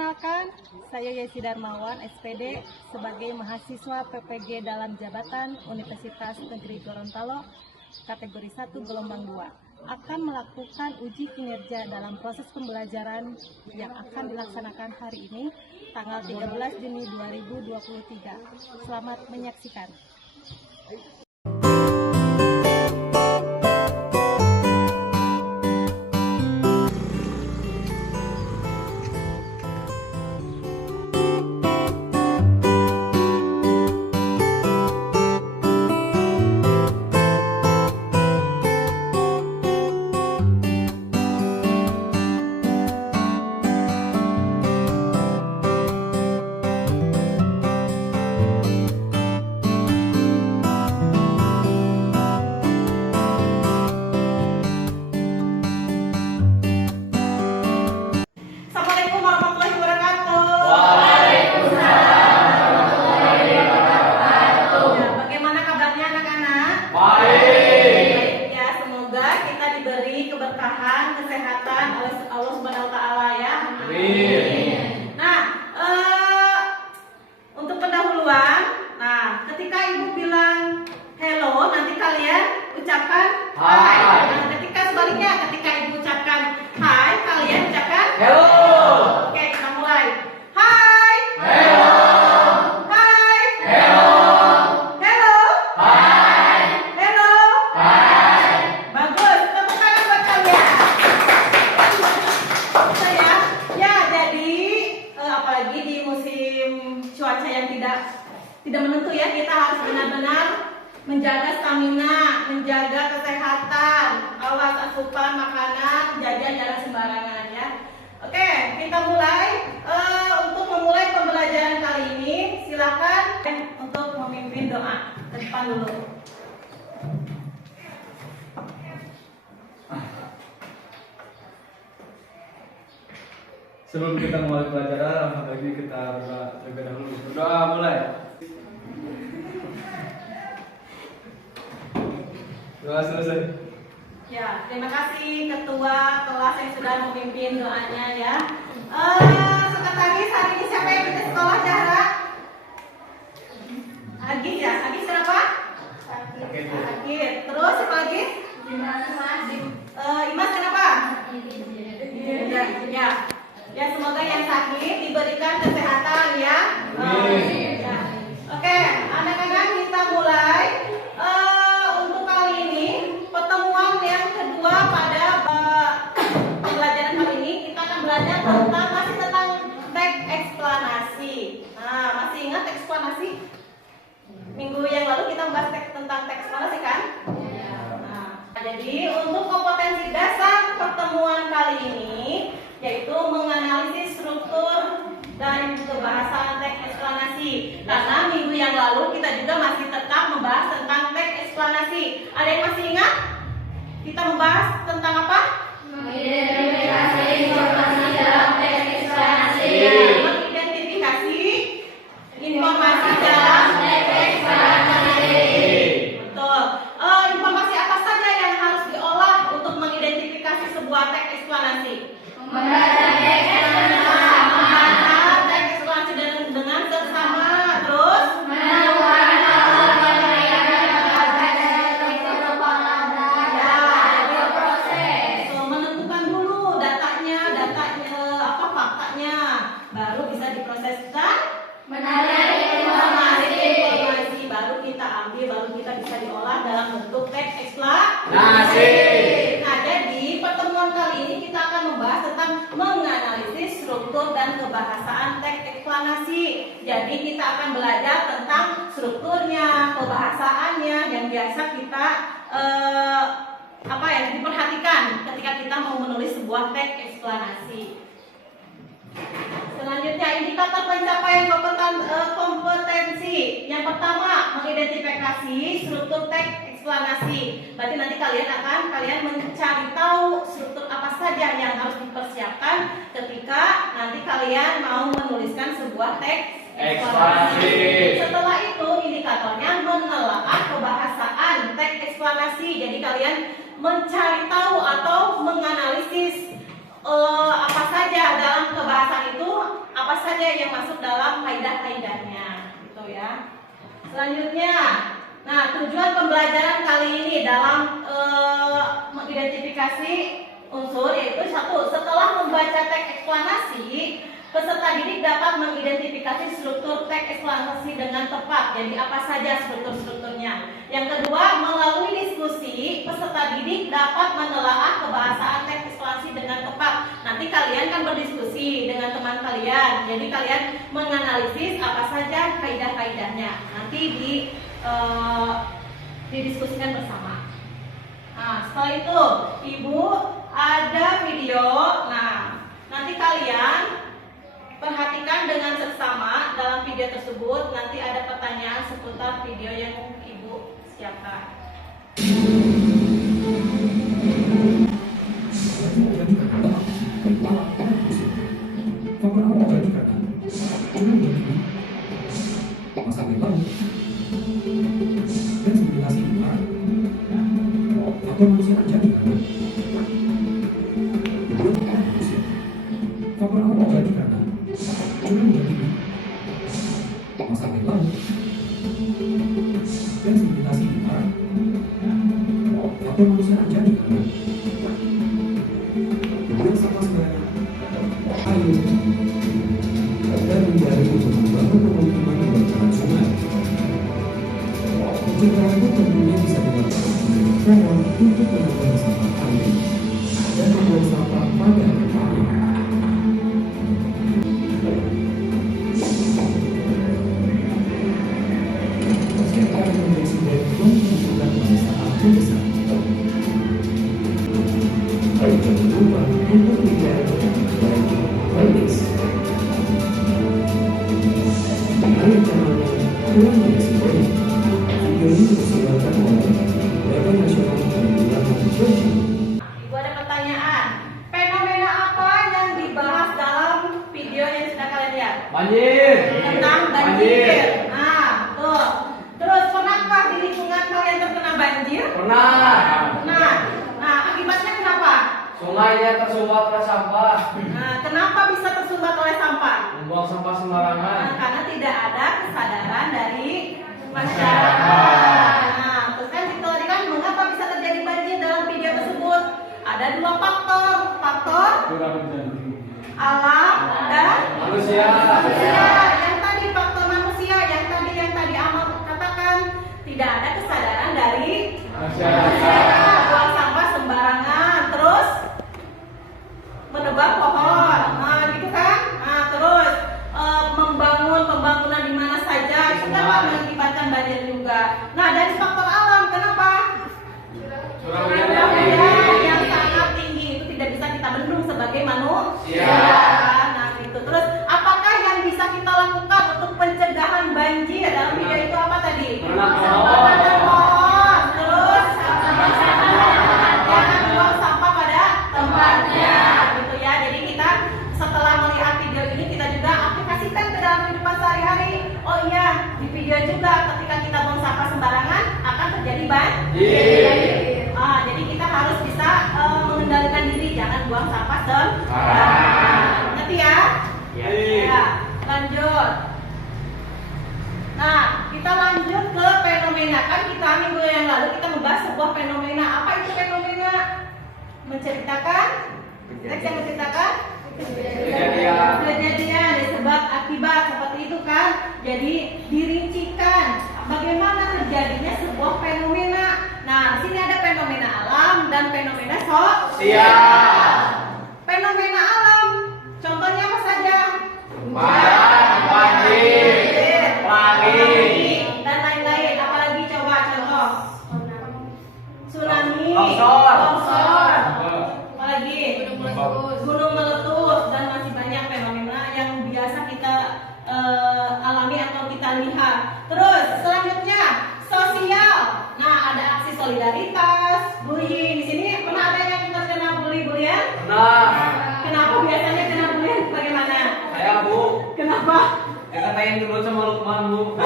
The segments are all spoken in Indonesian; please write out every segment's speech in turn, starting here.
Perkenalkan, saya Yesi Darmawan, SPD, sebagai mahasiswa PPG dalam jabatan Universitas Negeri Gorontalo, kategori 1 gelombang 2, akan melakukan uji kinerja dalam proses pembelajaran yang akan dilaksanakan hari ini, tanggal 13 Juni 2023. Selamat menyaksikan. Keberkahan, kesehatan oleh Allah Subhanahu wa taala ya. Amin. Nah, untuk pendahuluan, ketika Ibu bilang hello, nanti kalian ucapkan hai. Nah, ketika sebaliknya, ketika Ibu ucapkan hai, kalian ucapkan Hello. Oke, kita mulai. Hai. Hello. Hai. Hello. Hello. Hai. Hello. Hai. Bagus, tepuk tangan buat kalian. Ya, jadi apalagi di musim cuaca yang tidak menentu ya, kita harus benar-benar menjaga stamina, menjaga kesehatan, awas asupan makanan, jajan jangan sembarangan ya. Oke, kita mulai. Untuk memulai pembelajaran kali ini, silakan untuk memimpin doa ke depan dulu. Sebelum kita mulai pelajaran, langkah lagi kita terlebih dahulu berdoa mulai. Doa selesai. Ya, terima kasih ketua kelas yang sudah memimpin doanya ya. Sekretaris hari ini siapa yang ke sekolah Zahra? Agit ya, Agit siapa? Agit. Terus siapa lagi? Imas kenapa? Ya. Ya, semoga yang sakit diberikan kesehatan ya. Ya. Oke, anak-anak kita mulai. Untuk kali ini pertemuan yang kedua pada pembelajaran kali ini kita akan belajar tentang teks eksplanasi. Nah, masih ingat teks eksplanasi? Minggu yang lalu kita membahas tentang teks eksplanasi kan? Nah, jadi untuk kompetensi dasar pertemuan kali ini yaitu menganalisis struktur dan kebahasaan teks eksplanasi. Karena minggu yang lalu kita juga masih tetap membahas tentang teks eksplanasi. Ada yang masih ingat? Kita membahas tentang apa? Mengidentifikasi informasi dalam teks eksplanasi. Mengidentifikasi informasi dalam teks eksplanasi. Betul. Informasi apa saja yang harus diolah untuk mengidentifikasi sebuah teks eksplanasi? Membaca teks eksplanasi dengan seksama, terus menemukan alasan yang ada teks proses. menentukan dulu datanya faktanya, baru bisa diproseskan, Menarik informasi, baru kita ambil, baru kita bisa diolah dalam bentuk teks eksplanasi. Nah, jadi pertemuan kali ini kita akan membahas tentang menganalisis struktur dan kebahasaan teks eksplanasi. Jadi kita akan belajar tentang strukturnya, kebahasaannya yang biasa kita diperhatikan ketika kita mau menulis sebuah teks eksplanasi. Selanjutnya, indikator pencapaian kompetensi. Yang pertama, mengidentifikasi struktur teks eksplanasi. Berarti nanti kalian mencari tahu struktur apa saja yang harus dipersiapkan ketika nanti kalian mau menuliskan sebuah teks eksplanasi. Setelah itu, indikatornya menelaah kebahasaan teks eksplanasi. Jadi kalian mencari tahu atau menganalisis apa saja dalam kebahasaan itu saja yang masuk dalam kaidah-kaidahnya, gitu ya. Selanjutnya, nah tujuan pembelajaran kali ini dalam mengidentifikasi unsur yaitu satu, setelah membaca teks eksplanasi, peserta didik dapat mengidentifikasi struktur teks eksplanasi dengan tepat. Jadi apa saja struktur-strukturnya. Yang kedua, melalui diskusi, peserta didik dapat menelaah kebahasaan teks eksplanasi dengan tepat. Nanti kalian kan berdiskusi dengan teman kalian. Jadi kalian menganalisis apa saja kaidah-kaidahnya. Nanti didiskusikan bersama. Nah, setelah itu, Ibu ada video. Nah, nanti kalian perhatikan dengan seksama dalam video tersebut. Nanti ada pertanyaan seputar video yang Ibu siapkan. Ibu ada pertanyaan. Fenomena apa yang dibahas dalam video yang sudah kalian lihat? Banjir. Tentang banjir. Nah, tuh. Terus pernahkah di lingkungan kalian terkena banjir? Pernah. Nah, akibatnya kenapa? Sungainya tersumbat oleh sampah. Nah, kenapa bisa tersumbat oleh sampah? Membuang sampah sembarangan. Nah, karena tidak ada kesadaran dari masyarakat. Nah, terus kan tadi kan mengapa bisa terjadi banjir dalam video tersebut? Ada dua faktor. Faktor Kurang hujan. alam dan Manusia. Yang tadi faktor manusia, yang tadi Amal katakan tidak ada kesadaran dari masyarakat. Buang sampah sembarangan, terus menebang pohon, nah gitu kan? Nah terus pembangunan di mana saja itu kan mengakibatkan banjir juga. Nah dari faktor alam, kenapa? Curah Curah hujan. hujan yang sangat tinggi itu tidak bisa kita bendung sebagai manusia. Nah gitu. Terus apakah yang bisa kita lakukan untuk pencegahan banjir dalam video itu apa tadi? Menanam pohon. Terus jangan buang sampah pada tempatnya. Gitu ya. Jadi kita setelah melihat video ini kita juga aplikasikan ke dalam kehidupan sehari-hari. Oh iya, di video juga ketika kita buang sampah sembarangan akan terjadi banjir. Jadi kita harus bisa mengendalikan diri, jangan buang sampah sembarangan. Ngerti ya? Ya. Lanjut. Nah, kita lanjut ke fenomena. Kan kita minggu yang lalu kita membahas sebuah fenomena. Apa itu fenomena? Menceritakan teks yang menceritakan kejadian disebab akibat seperti itu kan. Jadi dirincikan bagaimana terjadinya sebuah fenomena. Nah, di sini ada fenomena alam dan fenomena sosial. Fenomena alam, contohnya apa saja? Banjir, langit, dan lain-lain. Apalagi coba contoh? Tsunami, longsor, apalagi gunung meletus dan masih banyak fenomena yang biasa kita alami atau kita lihat. Terus selanjutnya sosial. Nah, ada aksi solidaritas, bullying. Di sini pernah ada yang terkena bully-bullyan? Pernah. Kenapa biasanya kena bullying? Bagaimana? Saya Bu. Kenapa? Dikatain dulu sama Lukman Bu.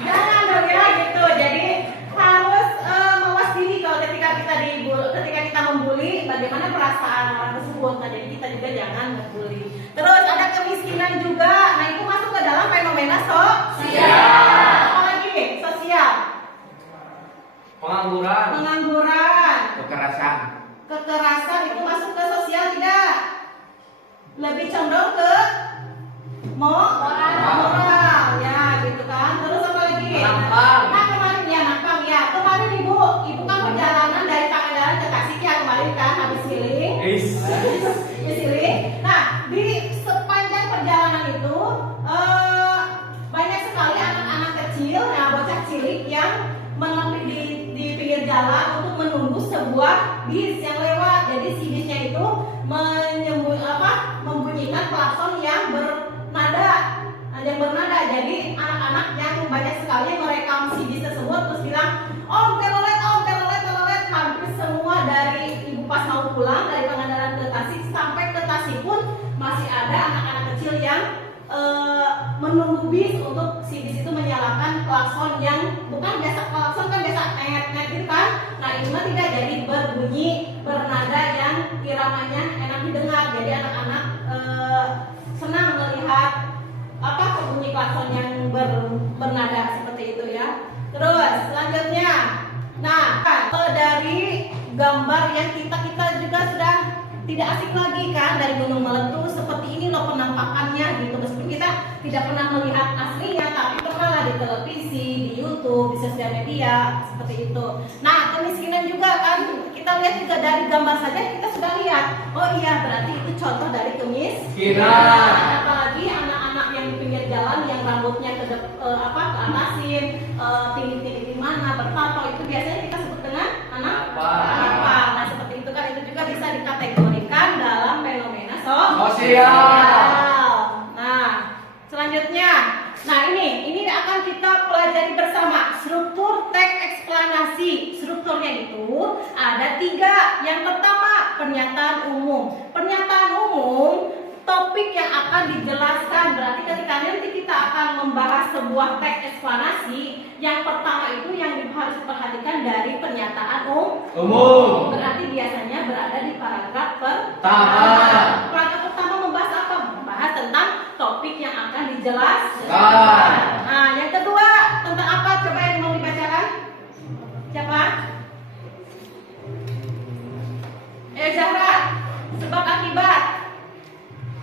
Jangan dong ya gitu. Jadi harus mawas diri kalau ketika kita membuli, bagaimana perasaan orang tersebut. Nah, jadi kita juga jangan membuli. Terus ada kemiskinan juga. kekerasan itu masuk ke sosial tidak? Lebih condong ke moral ya gitu kan. Terus apa lagi? Nah kemarin ya nampang ya. Kemarin ibu kan perjalanan dari Pangandaran ke Tasik ya kemarin kan habis healing. Nah di sepanjang perjalanan itu banyak sekali anak-anak kecil, ya bocah cilik yang menepi di pinggir jalan untuk menunggu sebuah bis yang lewat. Jadi si bisnya itu membunyikan klakson yang bernada. Jadi anak-anak yang banyak sekali merekam si bis tersebut terus bilang, om telolet. Hampir semua dari ibu pas mau pulang dari Pangandaran ke Tasik sampai ke Tasik pun masih ada anak-anak kecil yang menunggu bis untuk si bis itu menyalakan klakson yang bukan biasa klakson kan biasa net kan. Nah ini mah tidak, jadi berbunyi bernada yang iramanya enak didengar. Jadi anak-anak senang melihat bunyi klakson yang bernada seperti itu ya. Terus selanjutnya, nah dari gambar yang kita juga sudah tidak asing lagi kan, dari Gunung Meletus seperti ini loh penampakannya gitu. Meskipun kita tidak pernah melihat aslinya, tapi pernah lah di televisi, di YouTube, di sosial media seperti itu. Nah kemiskinan juga kan kita lihat juga dari gambar saja kita sudah lihat. Oh iya, berarti itu contoh dari kemiskinan. Apalagi anak-anak yang di pinggir jalan yang rambutnya ke atasin, tinggi di mana bertato, itu biasanya kita sebut dengan anak apa. Nah seperti itu kan, itu juga bisa dikategorikan dalam fenomena sosial. Nah selanjutnya, nah ini akan kita pelajari bersama struktur teks eksplanasi. Strukturnya itu ada 3. Yang pertama pernyataan umum. Pernyataan umum topik yang akan dijelaskan. Berarti ketika nanti kita akan membahas sebuah teks eksplanasi, yang pertama itu yang harus diperhatikan dari pernyataan umum. Berarti biasanya berada di paragraf pertama. Paragraf pertama membahas apa? Membahas tentang topik yang akan dijelaskan. Nah, yang kedua tentang apa? Coba yang mau dibacakan. Siapa? Zahra. Sebab akibat.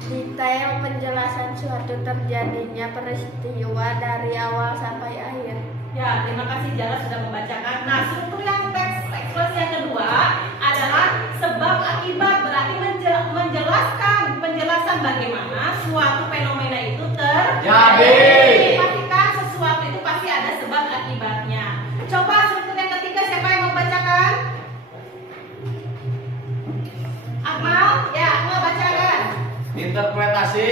Detail penjelasan suatu terjadinya peristiwa dari awal sampai akhir. Ya, terima kasih Zahra sudah membacakan. Nah, struktur yang teks ekspresi yang kedua adalah sebab akibat. Berarti menjelaskan penjelasan bagaimana suatu fenomena itu terjadi. Pastikan sesuatu itu pasti ada sebab akibatnya. Coba struktur yang ketiga, siapa yang membacakan? Akmal? Ya, Akmal bacakan. Interpretasi,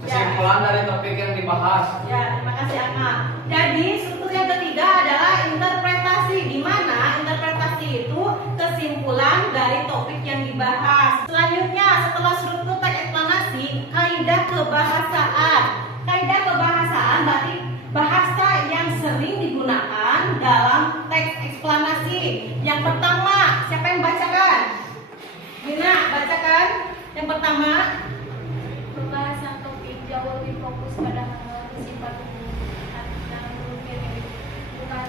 kesimpulan dari topik yang dibahas. Ya, terima kasih Akmal. Jadi struktur yang ketiga adalah interpretasi, di mana interpretasi itu kesimpulan dari topik yang dibahas. Selanjutnya, setelah struktur teks eksplanasi, kaidah kebahasaan. Kaidah kebahasaan berarti bahasa yang sering digunakan dalam teks eksplanasi. Yang pertama, siapa yang bacakan? Dina, bacakan. Yang pertama, Pembahasan topik jauh lebih fokus pada hal bersifat umum dan generik, bukan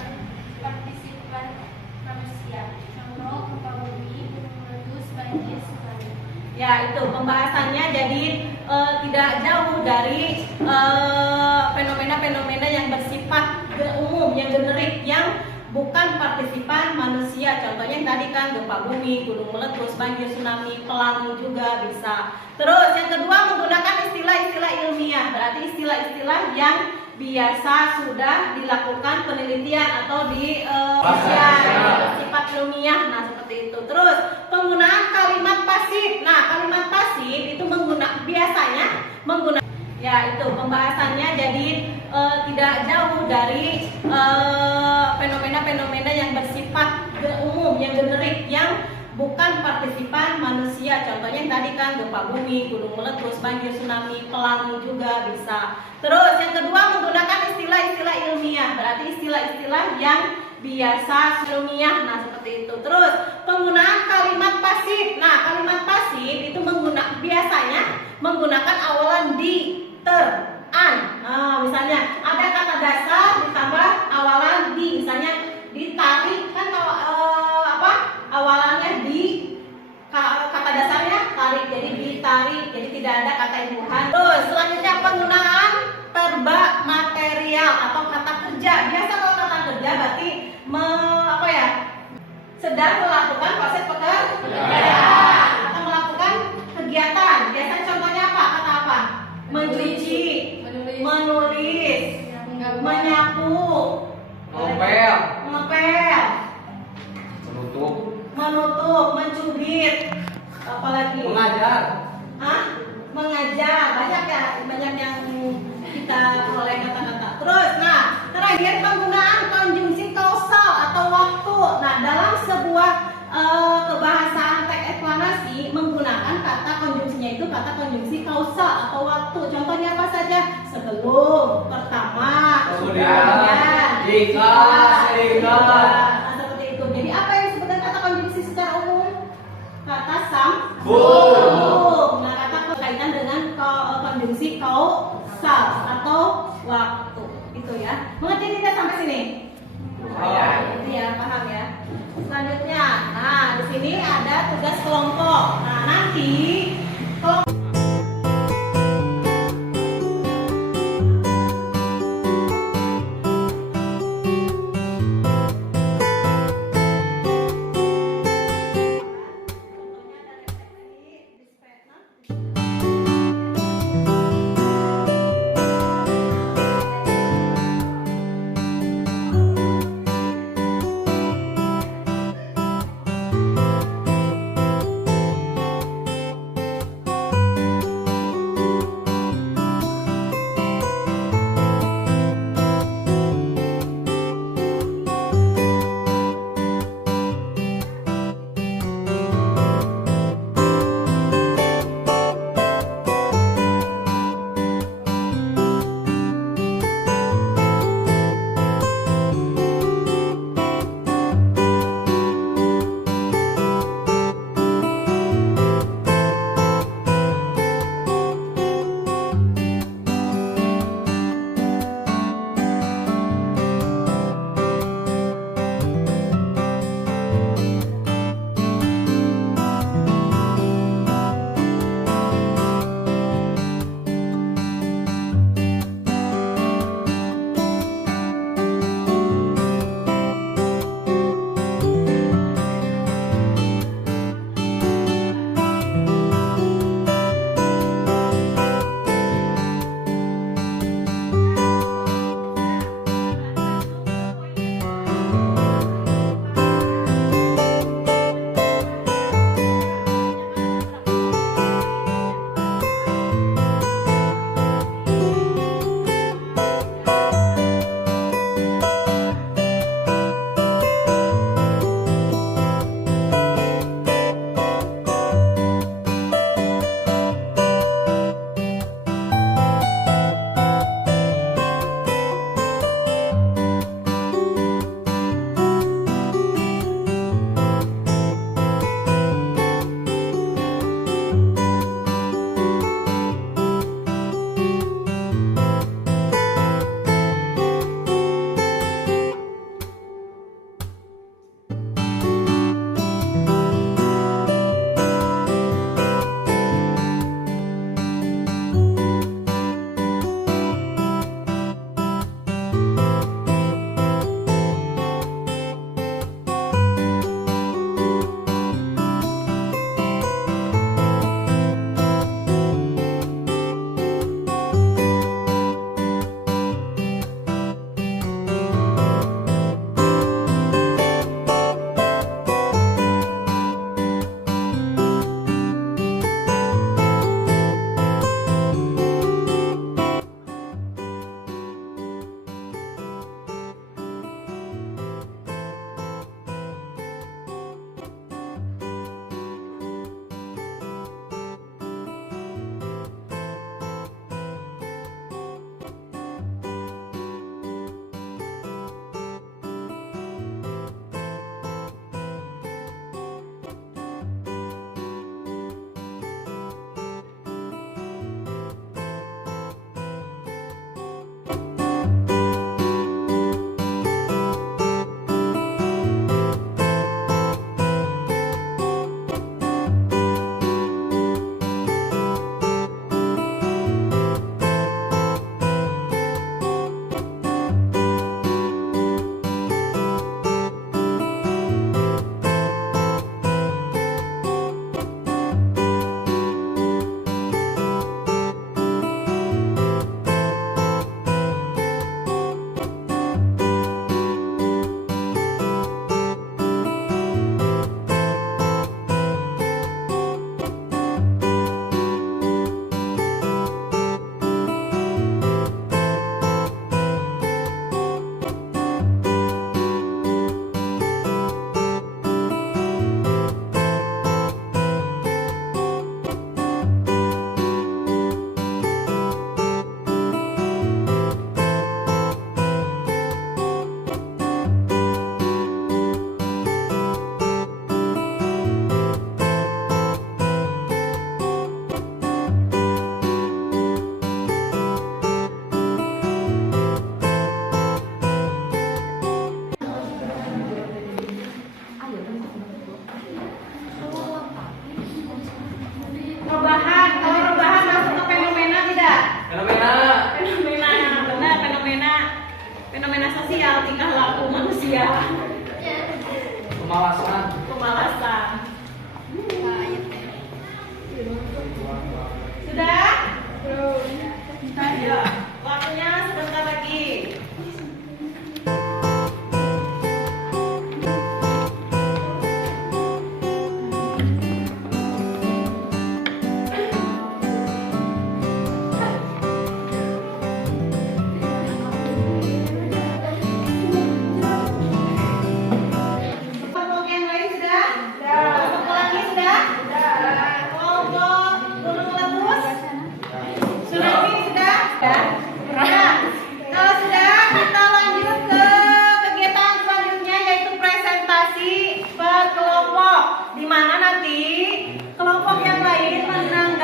partisipan manusia. Contoh gempa bumi, gunung meletus, banjir, tsunami. ya itu pembahasannya jadi tidak jauh dari fenomena-fenomena yang bersifat umum, yang generik, yang bukan partisipan manusia. Contohnya yang tadi kan gempa bumi, gunung meletus, banjir, tsunami, pelangi juga bisa. Terus yang kedua menggunakan istilah-istilah ilmiah. Berarti istilah-istilah yang biasa sudah dilakukan penelitian atau di bersifat ilmiah. Nah seperti itu. Terus penggunaan kalimat pasif. Nah kalimat pasif itu biasanya menggunakan, ya itu pembahasannya jadi tidak jauh dari fenomena-fenomena yang bersifat umum, yang generik, yang bukan partisipan manusia. Contohnya yang tadi kan gempa bumi, gunung meletus, banjir, tsunami, pelangi juga bisa. Terus yang kedua menggunakan istilah-istilah ilmiah. Berarti istilah-istilah yang biasa ilmiah. Nah seperti itu. Terus penggunaan kalimat pasif. Nah kalimat pasif itu biasanya menggunakan awalan di, ter, an. Nah misalnya ada kata dasar ditambah awalan di. Misalnya ditarik kan awalannya di, jadi ditarik, jadi tidak ada kata imbuhan. Terus selanjutnya penggunaan verba material atau kata kerja. Biasa kalau kata kerja berarti sedang melakukan proses pekerjaan atau melakukan kegiatan. Biasa contohnya apa? Kata apa? Mencuci, menulis, menyapu, Ngepel. menutup, mencubit, apalagi? Mengajar. Banyak yang kita oleh kata-kata. Terus, terakhir penggunaan konjungsi kausal atau waktu. Nah, dalam sebuah kebahasaan teks eksplanasi menggunakan kata konjungsinya itu kata konjungsi kausal atau waktu. Contohnya apa saja? Sebelum, pertama, kemudian, jika, sehingga. Seperti itu. Jadi apa yang disebutkan kata konjungsi secara umum? Kata Sambung. Nah, kata berkaitan dengan konjungsi kausal atau waktu. Itu ya. Mengerti tidak sampai sini? Iya, paham ya. Selanjutnya, di sini ada tugas kelompok. Nah, nanti kelompok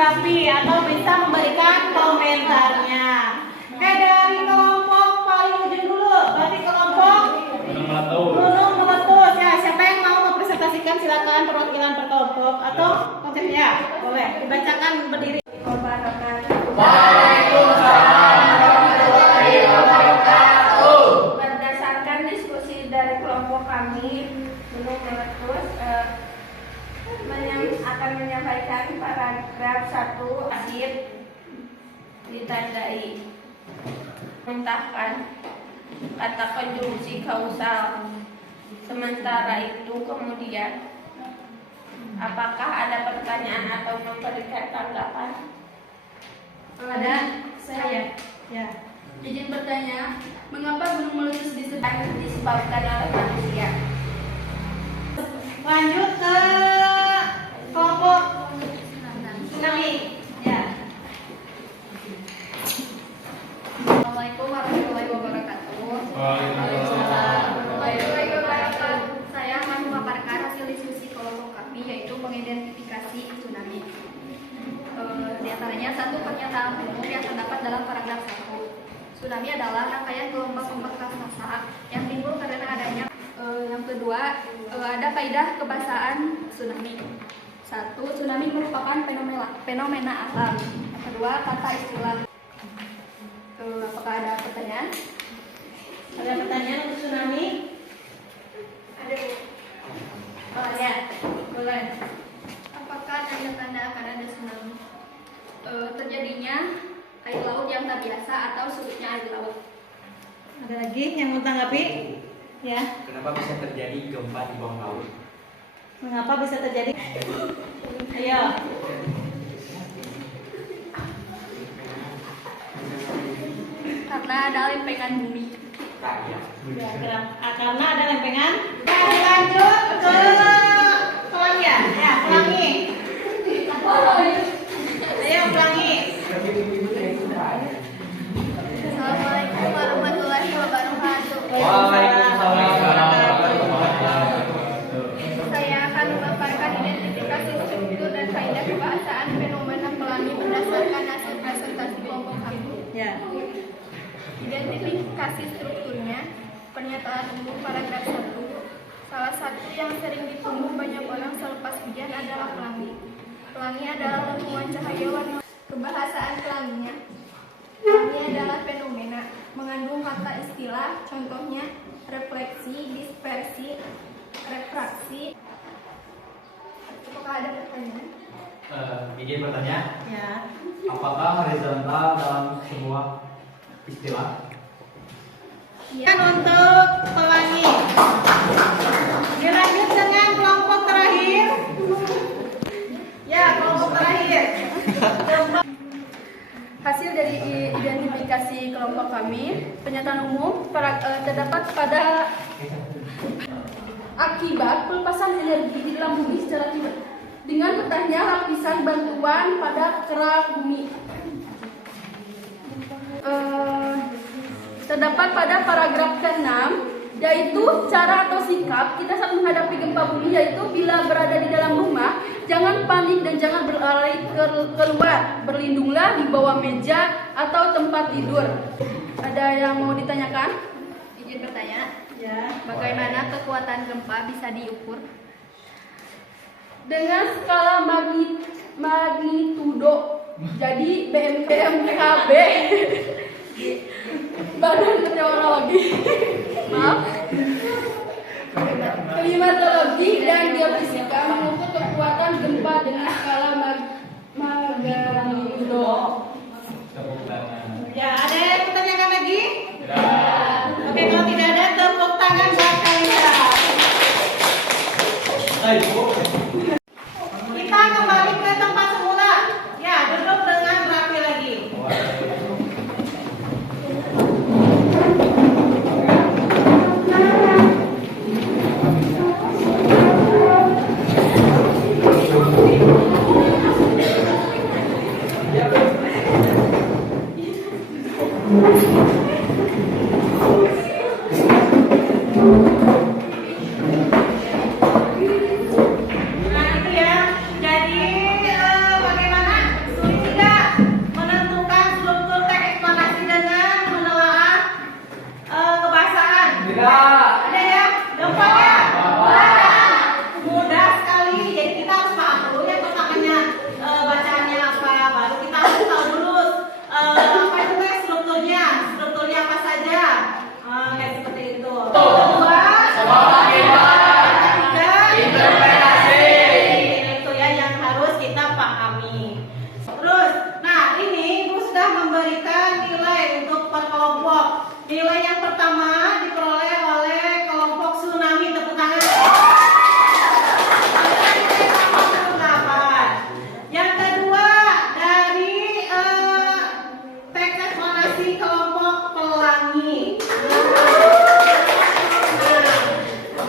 menanggapi atau bisa memberikan komentarnya. Dari kelompok paling ujung dulu, berarti kelompok Gunung Meletus. Ya, siapa yang mau mempresentasikan silakan perwakilan per kelompok atau konsepnya boleh dibacakan berdiri. Berdasarkan diskusi dari kelompok kami, Gunung Meletus akan menyampaikan paragraf 1 akhir ditandai mentahkan kata konjungsi kausal. Sementara itu kemudian apakah ada pertanyaan atau memberikan tanggapan? Ada, saya. Ya. Izin bertanya, mengapa gunung meletus Disebabkan oleh manusia. Lanjut ke kelompok tsunami. Ya. Assalamualaikum warahmatullahi wabarakatuh. Warahmatullahi wabarakatuh. Saya akan memaparkan hasil diskusi kelompok kami, yaitu mengidentifikasi tsunami. Di antaranya satu pernyataan umum yang terdapat dalam paragraf 1. Tsunami adalah rangkaian gelombang-gelombang raksasa yang timbul karena adanya. Yang kedua, ada kaidah kebahasaan tsunami. 1. Tsunami merupakan fenomena alam. Yang kedua, kata istilah. Apakah ada pertanyaan? Ada pertanyaan untuk tsunami? Ada Oh ya, boleh. Apakah tanda-tanda akan ada tsunami? Terjadinya air laut yang tak biasa atau surutnya air laut. Ada lagi yang mau tanggapi? Ya. Kenapa bisa terjadi gempa di bawah laut? Mengapa bisa terjadi? Ayo. Karena ada lempengan bumi. Karena ada lempengan. Lanjut ke pelangi ya. Ya, pelangi. Ayo pelangi. Assalamualaikum warahmatullahi wabarakatuh. Saya akan memaparkan identifikasi struktur dan kaidah kebahasaan fenomena pelangi berdasarkan hasil presentasi kelompok kami. Ya. Identifikasi strukturnya, pernyataan umum paragraf 1. Salah satu yang sering ditemui banyak orang selepas hujan adalah pelangi. Pelangi adalah lengkungan cahaya warna. Kebahasaan pelanginya. Pelangi adalah fenomena, mengandung kata istilah, contohnya refleksi, dispersi, refraksi. Apakah ada pertanyaan? Izin bertanya, Ya. apakah horizontal dalam semua istilah? Kan untuk pelangi. Dilanjut dengan kelompok terakhir. Ya, kelompok terakhir. Hasil dari identifikasi kelompok kami, pernyataan umum terdapat pada akibat pelepasan energi di dalam bumi secara tiba dengan petahnya lapisan bantuan pada kerak bumi. Terdapat pada paragraf ke-6, yaitu cara atau sikap kita saat menghadapi gempa bumi, yaitu bila berada di dalam rumah, jangan panik dan jangan berlari keluar. Berlindunglah di bawah meja atau tempat tidur. Ada yang mau ditanyakan? Izin bertanya. Ya. Bagaimana kekuatan gempa bisa diukur? Dengan skala magnitudo. Jadi BMKB Badan Meteorologi maaf klimatologi dan geofisika mengukur kekuatan gempa dengan skala magnitudo. Ya, ada yang bertanyakan lagi? Oke, kalau tidak ada, tepuk tangan buat kalian. Kita kembali ke tempat semula. Ya, duduk dengan rapi lagi. Nah, itu ya. Jadi bagaimana memberikan nilai untuk per kelompok. Nilai yang pertama diperoleh oleh kelompok Tsunami, tepuk tangan. Nilai 88. Yang kedua dari teks eksplanasi kelompok Pelangi.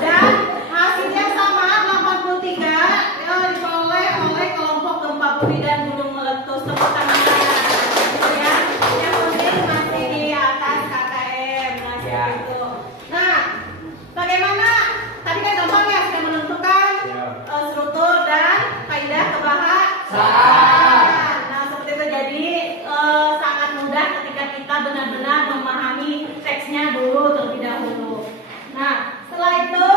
Dan hasilnya sama 83 diperoleh oleh kelompok Gempa Bumi dan Gunung Meletus. Tepuk tangan. Ya, yang penting masih di atas KKM. Nah, seperti itu. Nah, bagaimana? Tadi kan gampang ya, sudah menentukan struktur dan kaidah kebahasaan. Nah, seperti itu. Jadi sangat mudah ketika kita benar-benar memahami teksnya dulu terlebih dahulu. Nah, setelah itu,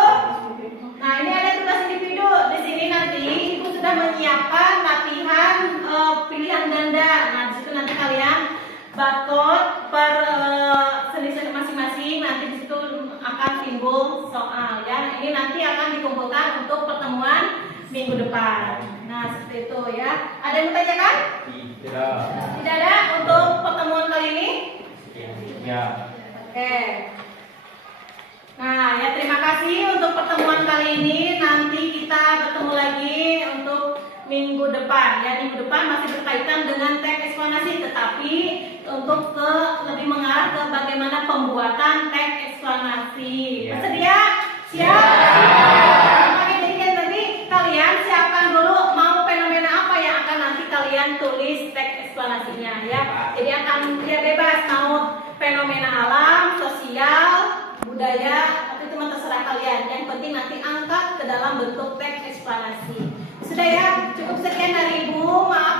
nah ini ada tugas individu. Di sini nanti Ibu sudah menyiapkan latihan pilihan ganda. Nah, di situ nanti kalian barcode per sendi-sendi masing-masing. Nanti di situ akan timbul soal ya. Ini nanti akan dikumpulkan untuk pertemuan minggu depan. Nah, seperti itu ya. Ada yang bertanyakan? Tidak. Tidak ada untuk pertemuan kali ini? Ya. Oke. Nah, ya terima kasih untuk pertemuan kali ini. Nanti kita bertemu lagi untuk minggu depan. Ya, minggu depan masih berkaitan dengan teks eksplanasi, tetapi untuk lebih mengarah ke bagaimana pembuatan teks eksplanasi. Bersedia? Siap? Oke, jadi kan nanti kalian siapkan dulu mau fenomena apa yang akan nanti kalian tulis teks eksplanasinya ya. Jadi akan dia bebas mau fenomena alam, sosial, budaya, tapi cuma terserah kalian. Yang penting nanti angkat ke dalam bentuk teks eksplanasi. Sudah ya, cukup sekian dari Ibu. Maaf